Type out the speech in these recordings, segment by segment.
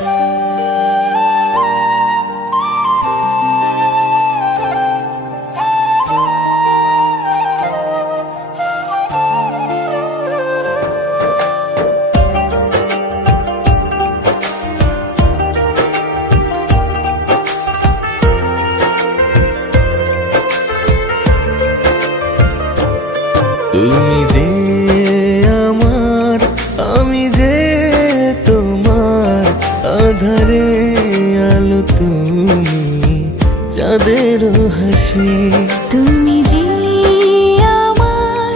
তুমি যে আমার, আমি যে তোমার, আধারে আলো তুমি, চাঁদের হাসি। তুমি যে আমার,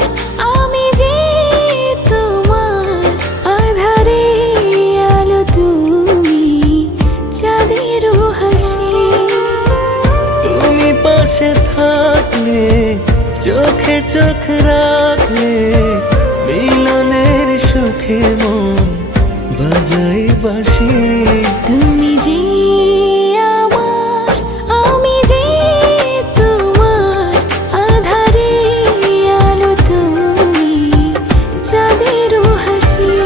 আমি যে তোমার, আধারে আলো তুমি, চাঁদের হাসি। তুমি পাশে থাকলে, চোখে চোখ রাখলে, মিলনের সুখে মন বাজাই বাঁশি। তুমি যে আমার, আমি যে তোমার, আধারে আলো তুমি, চাঁদের হাসি।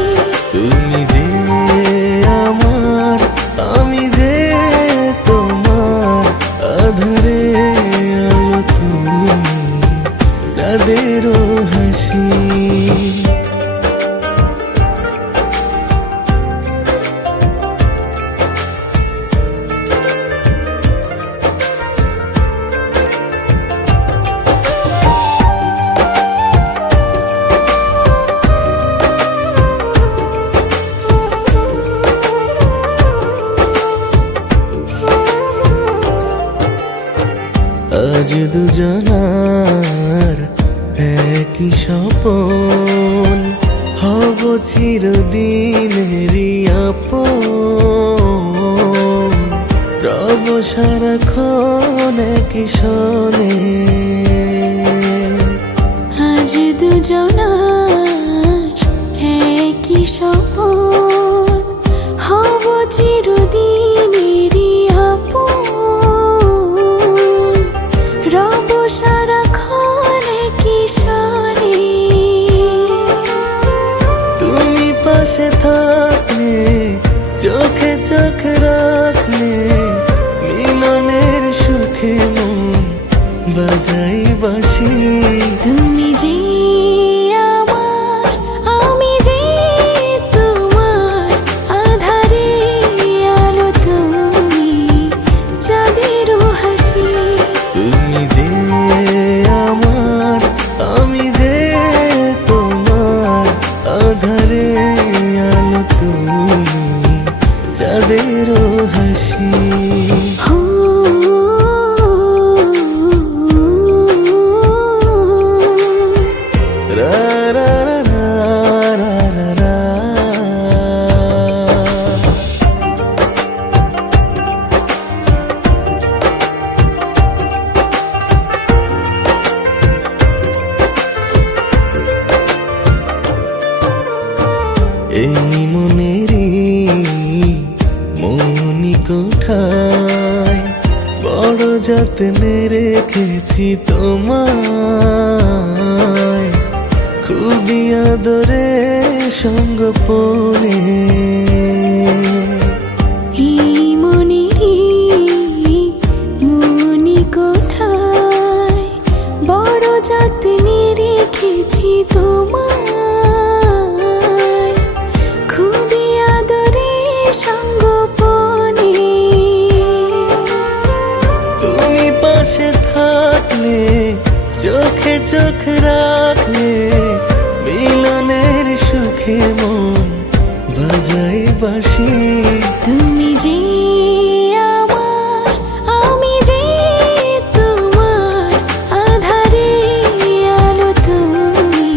তুমি যে আমার, আমি যে তোমার, আধারে আলো তুমি, চাঁদের হাসি। আজ দুজনার একই স্বপন, হব চিরদিনেরই আপন, রব সারাক্ষণ একই সনে। আজ দুজনার একই স্বপন, হব চিরদিনেরই আপন, রব সারাক্ষণ একই সনে। তুমি পাশে থাকলে, চোখে চোখ রাখলে, মিলনের সুখে মন বাজাই বাঁশি। তুমি যে আমার, আমি যে তোমার, আধারে আলো তুমি, চাঁদের হাসি। তুমি যে আমার, আমি যে তোমার, আধারে আলো তুমি, চাঁদের হাসি। রা রা রা রা রা রা রা। এই মনেরই মনি কোঠায় বড় যত্নে রেখেছি তোমায়, খুবই আদরে সঙ্গোপনে। এই মনেরই মনি কোঠায় বড় যত্নে রেখেছি তোমায়, খুবই আদরে সঙ্গোপনে। তুমি পাশে থাকলে, চোখে চোখ রাখলে, মিলনের সুখে মন বাজাই বাঁশি। তুমি যে আমার, আমি যে তোমার, আধারে আলো তুমি,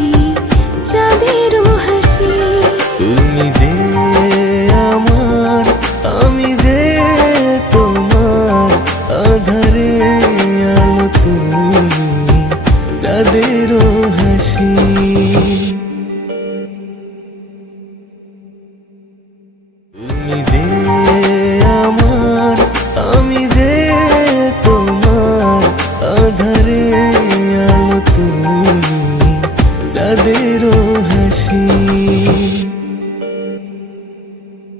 চাঁদের হাসি। তুমি যে আমার, আমি যে তোমার, আধারে আলো তুমি, চাঁদের হাসি। তুমি